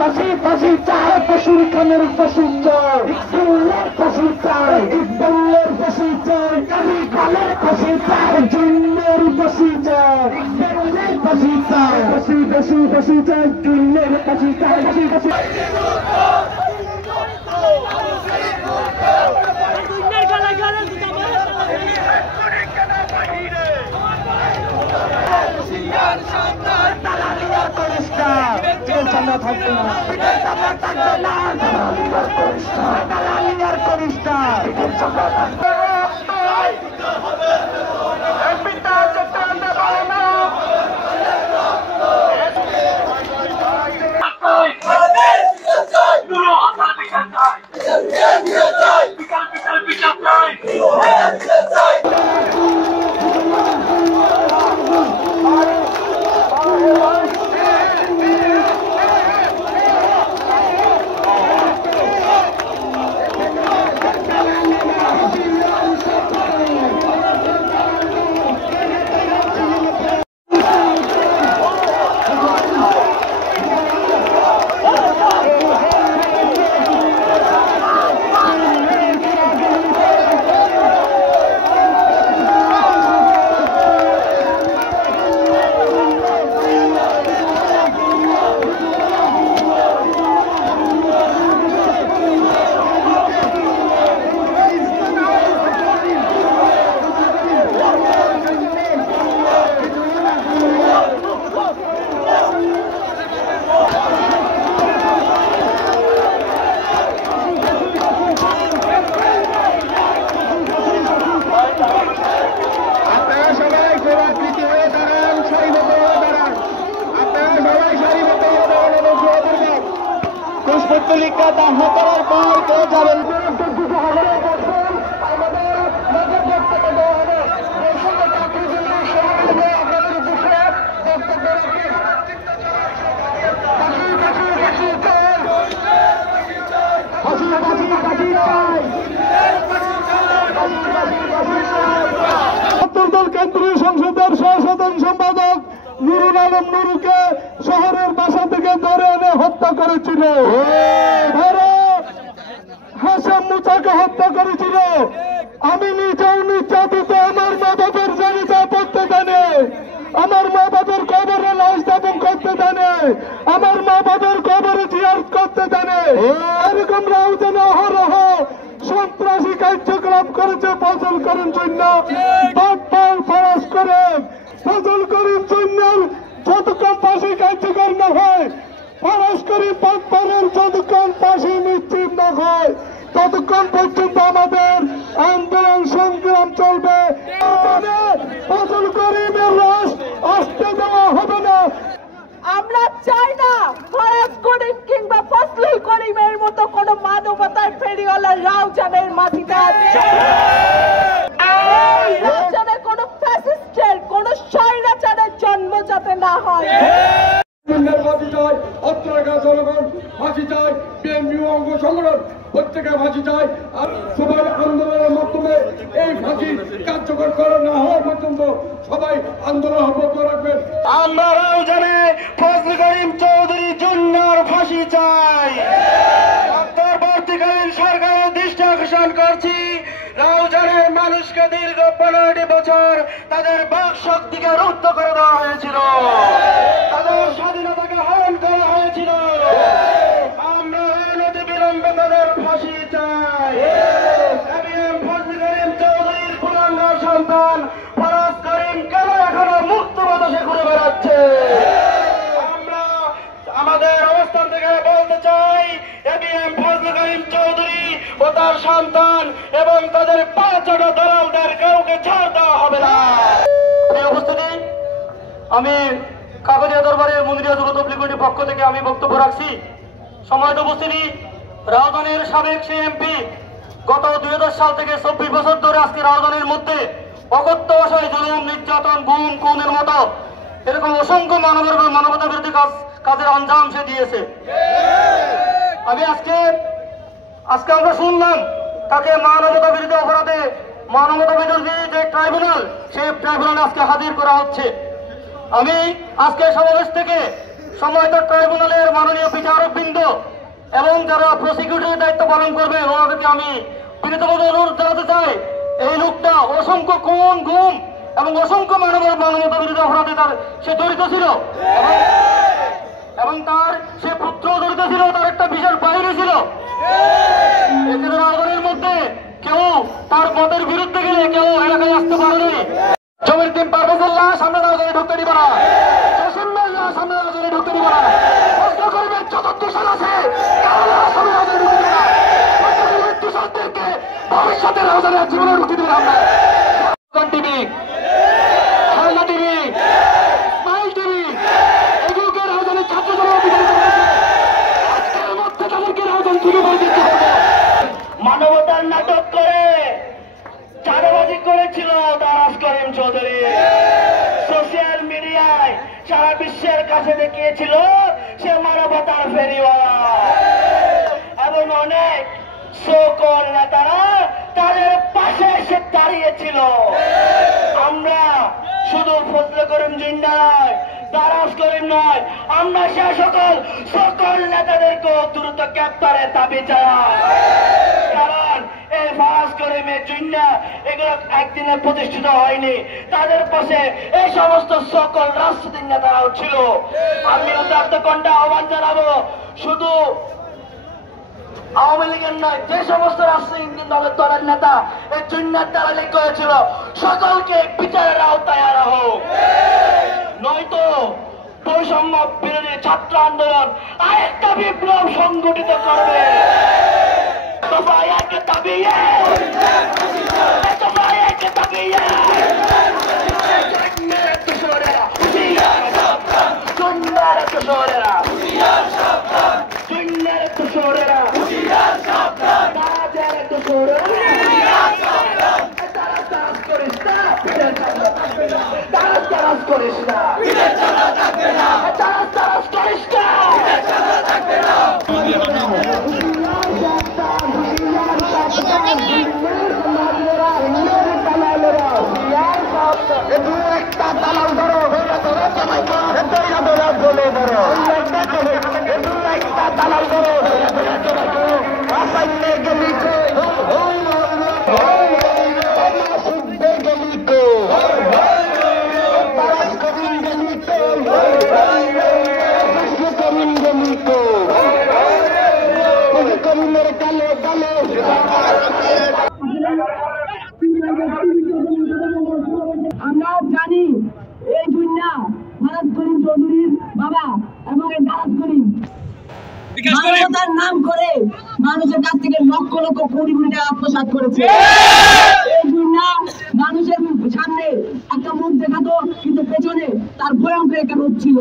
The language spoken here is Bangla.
ফাঁসি ফাঁসি চায় পশুর খানের ফাঁসি চায় ইকবালের ফাঁসি চায় ইকবালের ফাঁসি চায় কালিকালের ফাঁসি চায় জুন্নের ফাঁসি চায় ইকবালের ফাঁসি চায় ফাঁসি ফাঁসি ফাঁসি চায় জুন্নের ফাঁসি চায় ফাঁসি ফাঁসি থাকবে না পত্রিকা দাহ করার পর কেউ যাবেন কেন্দ্রীয় সংসদের সহসাধারণ সম্পাদক নুরুল আলম নুরুকে শহরের বাসা থেকে ধরে এনে হত্যা করেছিল, হাসান মুসাকে হত্যা করেছিল। আমি নিজেও নির্যাতিত, আমার মা বাবার জানাজা পড়তে দেনে, আমার মা বাবার কবরে লাশ দাফন করতে দেনে, আমার মা বাবার কবরে জিয়ারত করতে দেনে। এরকম রাউজান অহরহ সন্ত্রাসী কার্যক্রম করেছে ফজল করিম জন্য, বাটপাল ফরাজ করে ফজল করিম জন্য যতক্ষণ ফাঁসি কার্যকর না হয়, ফরাজ করিম বাটপালের যতক্ষণ ফাঁসি নিশ্চিত না হয়, ততক্ষণ পর্যন্ত আমাদের আন্দোলন সংগ্রাম চলবে। ফজল করিমের রস আসতে দেওয়া হবে না। আমরা চাই না ফরাজ করিম কিংবা ফজলুল করিমের মতো কোন মানবতার ফেরিওয়ালা রাউজানের মাটিতে আছে। রাউজানে কোন ফ্যাসিস্টের কোন স্বৈরাচারের জন্ম যাতে না হয়। ফাঁসি চাই, অত্যাচার জনগণ ফাঁসি চাই, বিএনপি অঙ্গ সংগঠন প্রত্যেকে ফাঁসি চাই। আর সবাই আন্দোলনের মাধ্যমে এই ফাঁসি কার্যকর করা না হওয়া পর্যন্ত সবাই আন্দোলন অব্যাহত রাখবেন। আমরা রাউজানে ফজল করিম চৌধুরী জুন্নার ফাঁসি চাই। অন্তর্বর্তীকালীন সরকারের দৃষ্টি আকর্ষণ করছি, রাউজানের মানুষকে দীর্ঘ 15টি বছর তাদের বাক শক্তিকে রুদ্ধ করে দেওয়া হয়েছিল, তাদের স্বাধীনতাকে হরণ করা হয়েছিল। আমরা অনতি বিলম্বে তাদের ফাঁসি চাই। ফজল করিম চৌধুরীর কুলাঙ্গার সন্তান ফরাজ করিম কেন এখনো মুক্ত বাতাসে ঘুরে বেড়াচ্ছে? আমরা আমাদের অবস্থান থেকে বলতে চাই, এবিএম ফজল করিম চৌধুরী ও তার সন্তান এবং তাদের 5টা দালালদের কাউকে ছাড় দেওয়া হবে না। এই উপস্থিতি আমি কাগজিয়া দরবারের মুনিরিয়া যুব তবলিগ কমিটির পক্ষ থেকে আমি বক্তব্য রাখছি। সম্মানিত উপস্থিতি, রাউজানের সাবেক এমপি গত 2010 সাল থেকে 24 বছর ধরে আজকে রাউজানের মধ্যে অকথ্য ভাষায় জুলুম, নির্যাতন, গুম খুনের মতো এরকম অসংখ্য মানবতা বিরোধী কাজের আঞ্জাম সে দিয়েছে। আমি আজকে আমরা শুনলাম তাকে মানবতা বিরোধী অপরাধে মানবতা বিরোধী যে ট্রাইব্যুনাল, সেই ট্রাইব্যুনালে আজকে হাজির করা হচ্ছে। আমি আজকে সমাবেশ থেকে সম্মানিত ট্রাইব্যুনালের মাননীয় বিচারক বৃন্দ এবং যারা প্রসিকিউটরের দায়িত্ব পালন করবে ওনাদেরকে আমি বিনীতভাবে অনুরোধ জানাতে চাই, এই লোকটা অসংখ্য খুন গুম এবং অসংখ্য মানবতা বিরোধী অপরাধে সে জড়িত ছিল এবং তার সে পুত্র জড়িত ছিল, তার একটা বিশাল বাহিনী ছিল। রাজধানীর মধ্যে কেউ তার মতের বিরুদ্ধে গেলে কেউ এলাকায় আসতে পারেনি। জমির দিন পারভেজের লাশ আমরা রাজধানী ঢুকতে দিব না, জসিমের লাশ আমরা রাজধানী ঢুকতে দিব না, করিমের চতুর্থ সাল আছে তুষারদেরকে ভবিষ্যতে রাজধানীর জীবনে ঢুকতে দিব আমরা। টিভি, খেলনা টিভি, স্মাইল টিভি এগুলোকে রাজধানীর ছাত্র আজকের মধ্যে তাদেরকে রাজধানী থেকে বের দিতে হবে। মানবতার নাটক করে চাঁদাবাজি করেছিল দারাজ করিম চৌধুরী, সোশ্যাল মিডিয়ায় সারা বিশ্বের কাছে দেখিয়েছিল সে মানবতার ফেরিওয়ালা এবং অনেক সকল নেতারা তাদের পাশে এসে দাঁড়িয়েছিল। আমরা শুধু ফজলে করিম জিন্না নয়, দারাজ করিম নয়, আমরা সে সকল নেতাদেরকেও দ্রুত গ্রেপ্তারের দাবি জানাই। কারণ এই ফারাজ করিমের জিন্না এগুলো একদিনে প্রতিষ্ঠিত হয়নি, তাদের পাশে এই সমস্ত সকল রাজনৈতিক নেতারাও ছিল। আমি উদাত্ত কণ্ঠে আহ্বান জানাবো, শুধু আওয়ামী লীগের নয়, যে সমস্ত রাজনৈতিক দলের নেতা এই জিন্নার দালালি করেছিল সকলকে বিচারের আওতায় আনা হোক, নয়তো বৈষম্য বিরোধী ছাত্র আন্দোলন আরেকটা বিপ্লব সংগঠিত করবে। করিস না একটা দালাল ধরো বলে ধরো একটা দালাল ধরো আমরা জানি এই দুনিয়া ফারাজ করিম চৌধুরীর বাবা এবং এই দারাজ করিম মানবতার নাম করে মানুষের কাছ থেকে লক্ষ লক্ষ কোটি কোটি টাকা আত্মসাৎ করেছে। এই দুনিয়া মানুষের সামনে একটা মুখ দেখাতো, কিন্তু পেছনে তার ভয়ঙ্কর একটা রূপ ছিল।